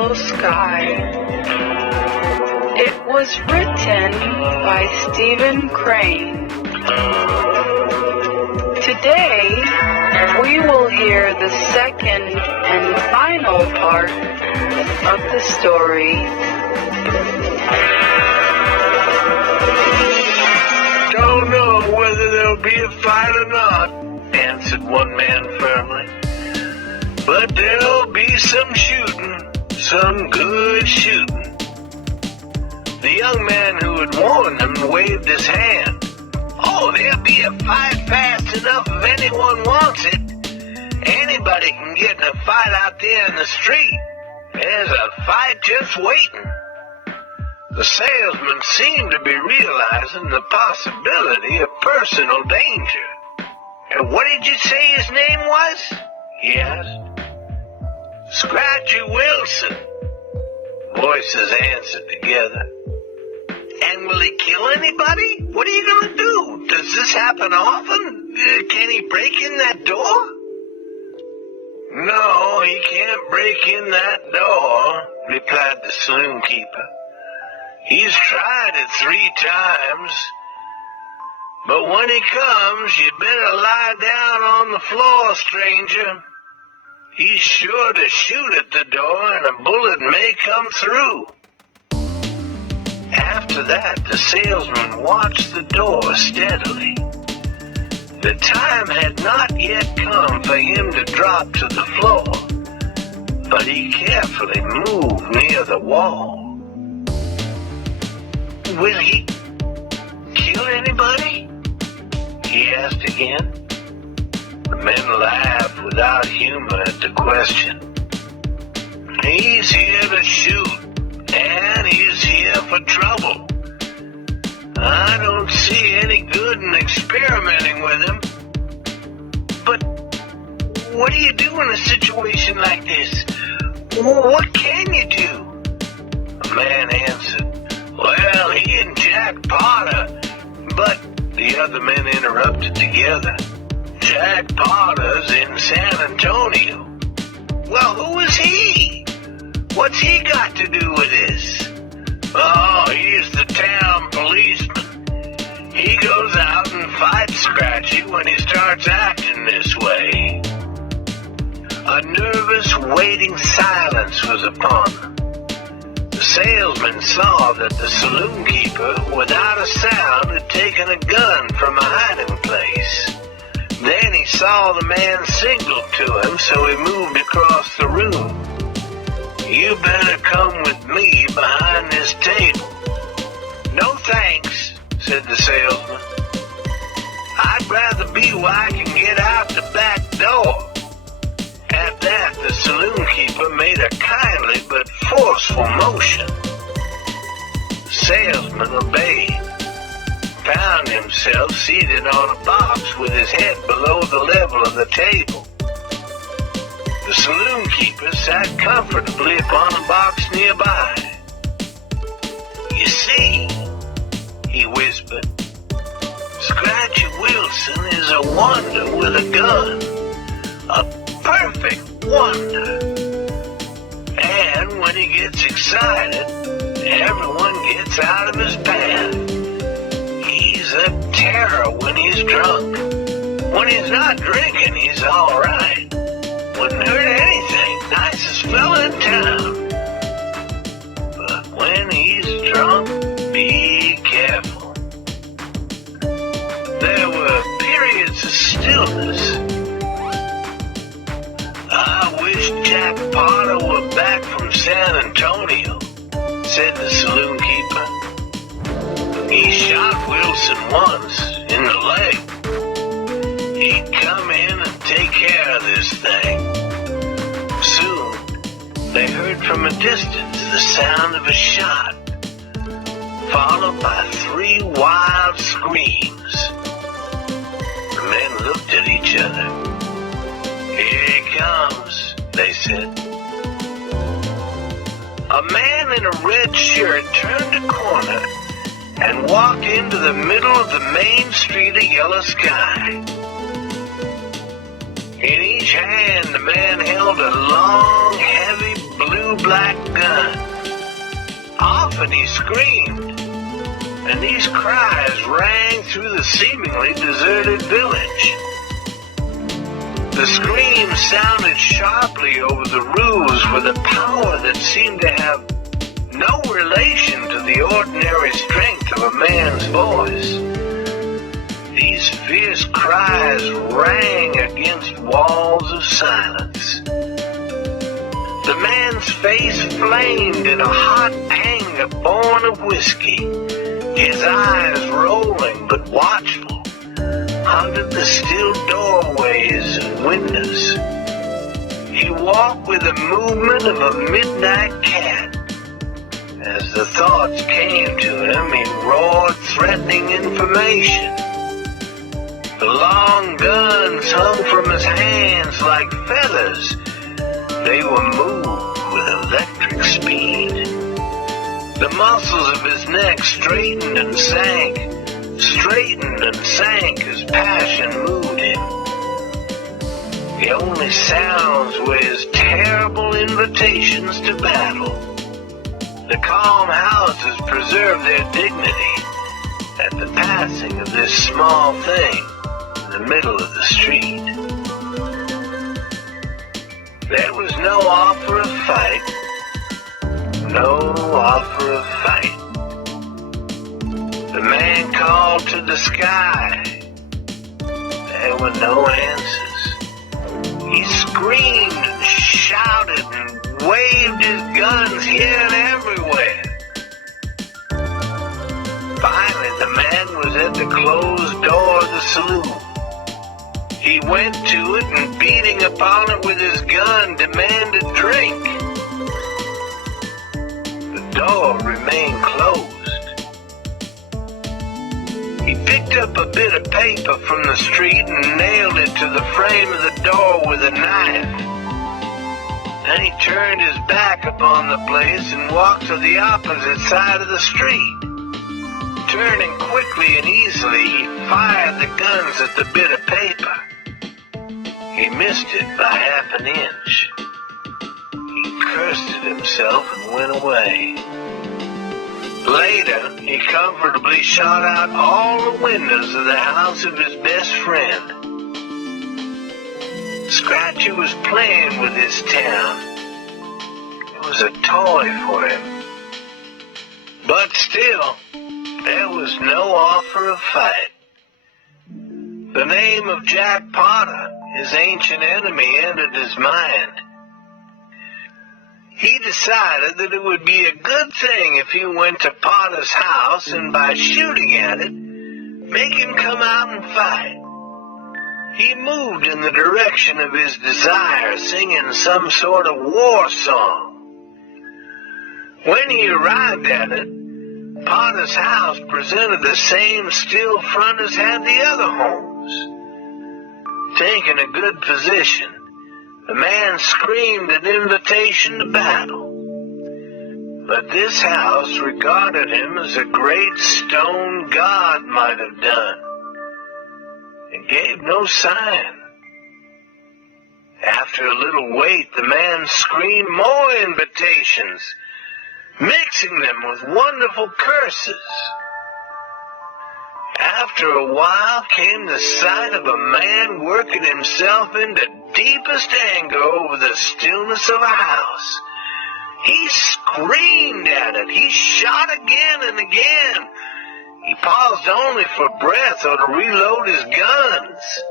Yellow Sky. It was written by Stephen Crane. Today, we will hear the second and final part of the story. Don't know whether there'll be a fight or not, answered one man firmly. But there'll be some shooting, some good shooting. The young man who had warned them waved his hand. Oh, there'll be a fight fast enough if anyone wants it. Anybody can get in a fight out there in the street. There's a fight just waiting. The salesman seemed to be realizing the possibility of personal danger. And what did you say his name was? He asked. Scratchy Wilson. Voices answered together. And will he kill anybody? What are you going to do? Does this happen often? Can he break in that door? No, he can't break in that door, replied the saloon keeper. He's tried it 3 times. But when he comes, you'd better lie down on the floor, stranger. He's sure to shoot at the door and a bullet may come through. After that, the salesman watched the door steadily. The time had not yet come for him to drop to the floor, but he carefully moved near the wall. Will he kill anybody? He asked again. The men laughed without humor at the question. He's here to shoot, and he's here for trouble. I don't see any good in experimenting with him. But what do you do in a situation like this? What can you do? A man answered. Well, he and Jack Potter, but the other men interrupted together. Jack Potter's in San Antonio. Well, who is he? What's he got to do with this? Oh, he's the town policeman. He goes out and fights Scratchy when he starts acting this way. A nervous, waiting silence was upon them. The salesman saw that the saloon keeper, without a sound, had taken a gun from a hiding place. Then he saw the man signal to him, so he moved across the room. You better come with me behind this table. No thanks, said the salesman. I'd rather be where I can get out the back door. At that, the saloon keeper made a kindly but forceful motion. The salesman obeyed, found himself seated on a box with his head below the level of the table. The saloon keeper sat comfortably upon a box nearby. You see, he whispered, Scratchy Wilson is a wonder with a gun. A perfect wonder. And when he gets excited, everyone gets out of his path. He's a terror when he's drunk. When he's not drinking, he's all right. Wouldn't hurt anything. Nicest fella in town. But when he's drunk, be careful. There were periods of stillness. I wish Jack Potter were back from San Antonio, said the saloon keeper. He shot Wilson once in the leg. He'd come in and take care of this thing. Soon, they heard from a distance the sound of a shot, followed by 3 wild screams. The men looked at each other. Here he comes, they said. A man in a red shirt turned a corner and walked into the middle of the main street of Yellow Sky. In each hand, the man held a long, heavy blue-black gun. Often he screamed, and these cries rang through the seemingly deserted village. The screams sounded sharply over the roofs with a power that seemed to have no relation to the ordinary strength of a man's voice. These fierce cries rang against walls of silence. The man's face flamed in a hot anger born of whiskey, his eyes rolling but watchful, haunted the still doorways and windows. He walked with the movement of a midnight cat. As the thoughts came to him, he roared threatening information. The long guns hung from his hands like feathers. They were moved with electric speed. The muscles of his neck straightened and sank as passion moved him. The only sounds were his terrible invitations to battle. The calm houses preserved their dignity at the passing of this small thing in the middle of the street. There was no offer of fight. No offer of fight. The man called to the sky. There were no answers. He screamed and shouted and waved his guns here and everywhere. Finally, the man was at the closed door of the saloon. He went to it and, beating upon it with his gun, demanded drink. The door remained closed. He picked up a bit of paper from the street and nailed it to the frame of the door with a knife. Then he turned his back upon the place and walked to the opposite side of the street. Turning quickly and easily, he fired the guns at the bit of paper. He missed it by half an inch. He cursed at himself and went away. Later, he comfortably shot out all the windows of the house of his best friend. Scratchy was playing with his town. It was a toy for him. But still, there was no offer of fight. The name of Jack Potter, his ancient enemy, entered his mind. He decided that it would be a good thing if he went to Potter's house and, by shooting at it, make him come out and fight. He moved in the direction of his desire, singing some sort of war song. When he arrived at it, Potter's house presented the same still front as had the other homes. Taking a good position, the man screamed an invitation to battle. But this house regarded him as a great stone god might have done. It gave no sign. After a little wait, the man screamed more invitations, mixing them with wonderful curses. After a while came the sight of a man working himself into deepest anger over the stillness of a house. He screamed at it. He shot again and again. He paused only for breath or to reload his guns.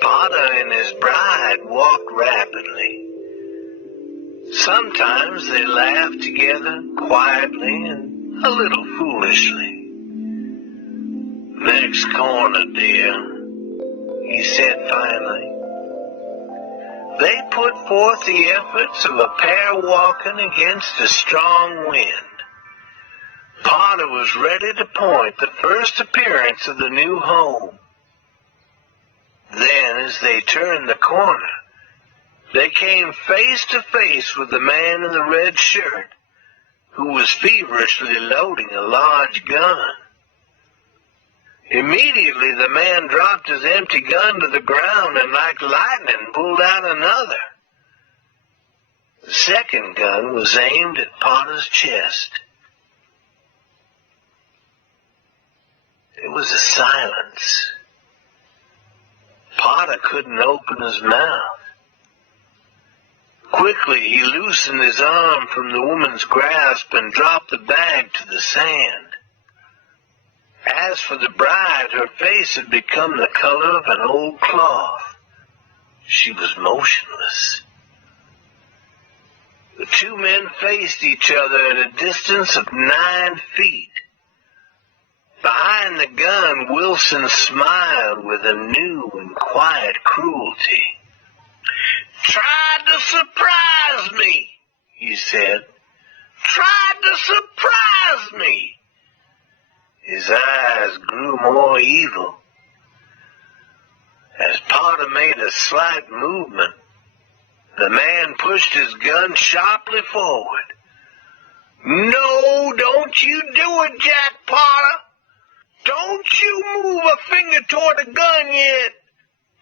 Potter and his bride walked rapidly. Sometimes they laughed together quietly and a little foolishly. "Next corner, dear," he said finally. They put forth the efforts of a pair walking against a strong wind. Potter was ready to point the first appearance of the new home. Then, as they turned the corner, they came face to face with the man in the red shirt, who was feverishly loading a large gun. Immediately the man dropped his empty gun to the ground and like lightning pulled out another. The second gun was aimed at Potter's chest. There was a silence. Potter couldn't open his mouth. Quickly he loosened his arm from the woman's grasp and dropped the bag to the sand. As for the bride, her face had become the color of an old cloth. She was motionless. The two men faced each other at a distance of 9 feet. Behind the gun, Wilson smiled with a new and quiet cruelty. "Tried to surprise me," he said. "Tried to surprise me." His eyes grew more evil. As Potter made a slight movement, the man pushed his gun sharply forward. "No, don't you do it, Jack Potter. Don't you move a finger toward the gun yet.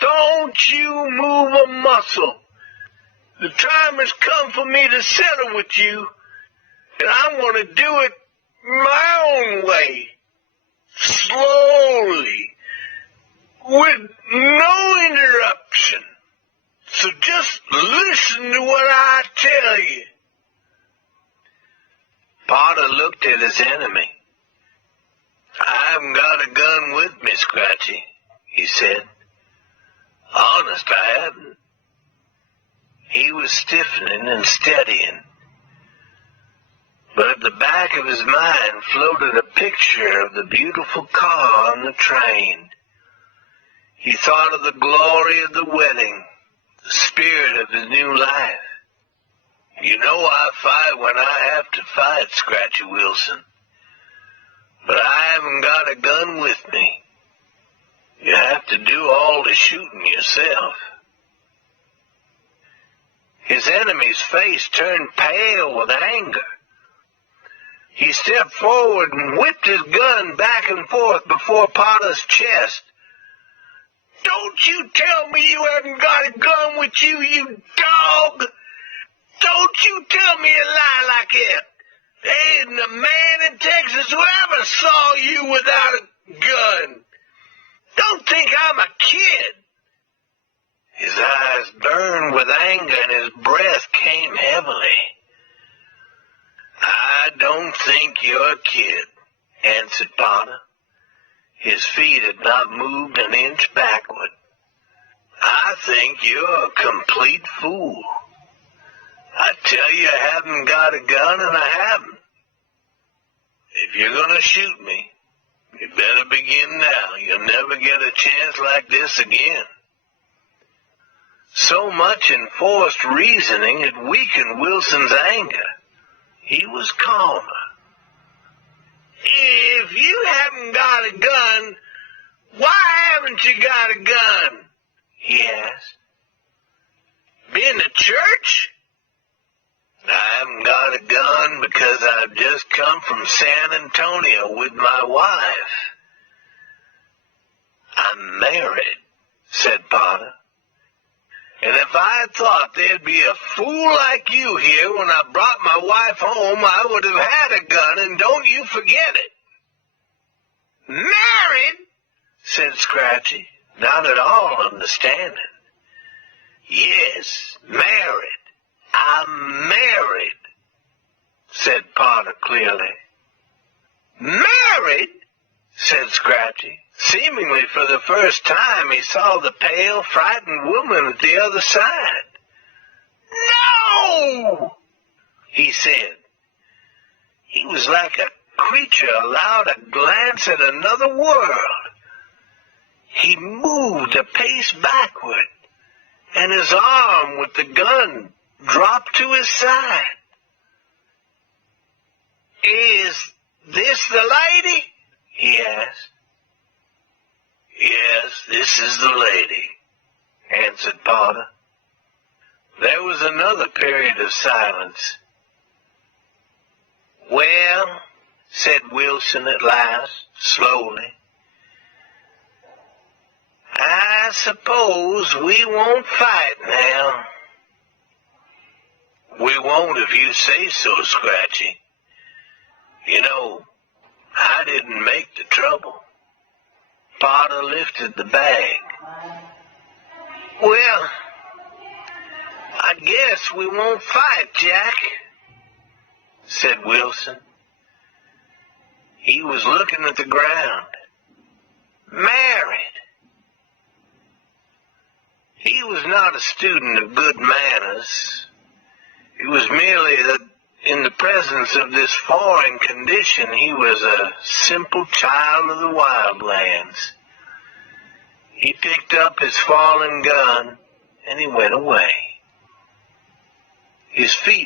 Don't you move a muscle. The time has come for me to settle with you, and I'm going to do it my own way. Slowly, with no interruption. So just listen to what I tell you." Potter looked at his enemy. "I haven't got a gun with me, Scratchy," he said. "Honest, I haven't." He was stiffening and steadying. But at the back of his mind floated a picture of the beautiful car on the train. He thought of the glory of the wedding, the spirit of his new life. "You know I fight when I have to fight, Scratchy Wilson. But I haven't got a gun with me. You have to do all the shooting yourself." His enemy's face turned pale with anger. He stepped forward and whipped his gun back and forth before Potter's chest. "Don't you tell me you haven't got a gun with you, you dog! Don't you tell me a lie like that! There isn't a man in Texas who ever saw you without a gun! Don't think I'm a kid!" His eyes burned with anger and his breath came heavily. "I don't think you're a kid," answered Potter. His feet had not moved an inch backward. "I think you're a complete fool. I tell you I haven't got a gun and I haven't. If you're going to shoot me, you better begin now. You'll never get a chance like this again." So much enforced reasoning had weakened Wilson's anger. He was calmer. "If you haven't got a gun, why haven't you got a gun?" he asked. "Been to church?" "I haven't got a gun because I've just come from San Antonio with my wife." "I'm married," said Potter. "And if I had thought there'd be a fool like you here when I brought my wife home, I would have had a gun, and don't you forget it." "Married?" said Scratchy, not at all understanding. "Yes, married. I'm married," said Potter clearly. "Married?" said Scratchy. Seemingly for the first time he saw the pale, frightened woman at the other side. "No!" he said. He was like a creature allowed a glance at another world. He moved a pace backward, and his arm with the gun dropped to his side. "Is this the lady?" he asked. "Yes, this is the lady," answered Potter. There was another period of silence. "Well," said Wilson at last, slowly, I suppose we won't fight now. We won't if you say so, Scratchy. You know, I didn't make the trouble. Potter lifted the bag. Well, I guess we won't fight, Jack, said Wilson. He was looking at the ground. Married. He was not a student of good manners. It was merely that in the presence of this foreign condition, he was a simple child of the wild lands. He picked up his fallen gun and he went away. His feet